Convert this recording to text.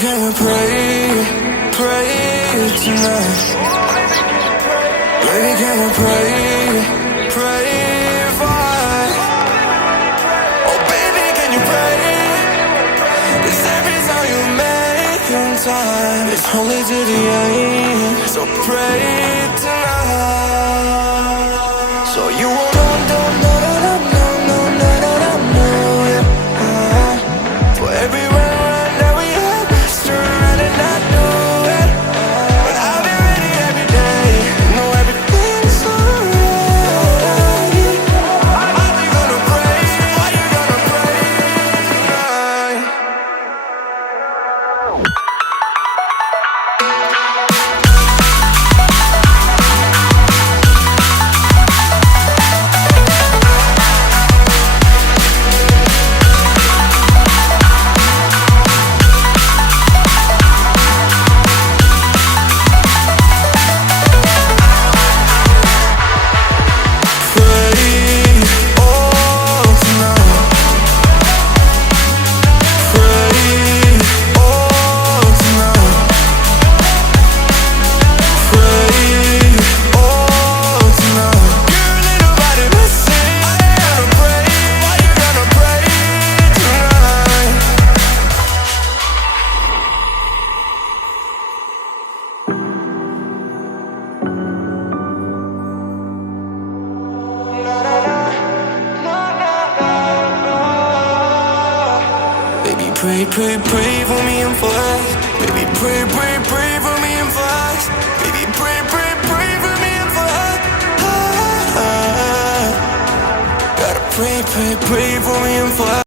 can you pray, pray tonight? Baby, can you pray, pray for us? Oh baby, can you pray? 'Cause every time you make in time, it's only to the end. So pray tonight. So you won't for every run that we had, surround and I know it. But I'll be ready every day, know everything's alright. Are you gonna pray? Are you gonna pray tonight? Pray, pray, pray for me and for us. Baby, pray, pray, pray for me and for us. Baby, pray, pray, pray for me and for us. Gotta pray, pray, pray for me and for us.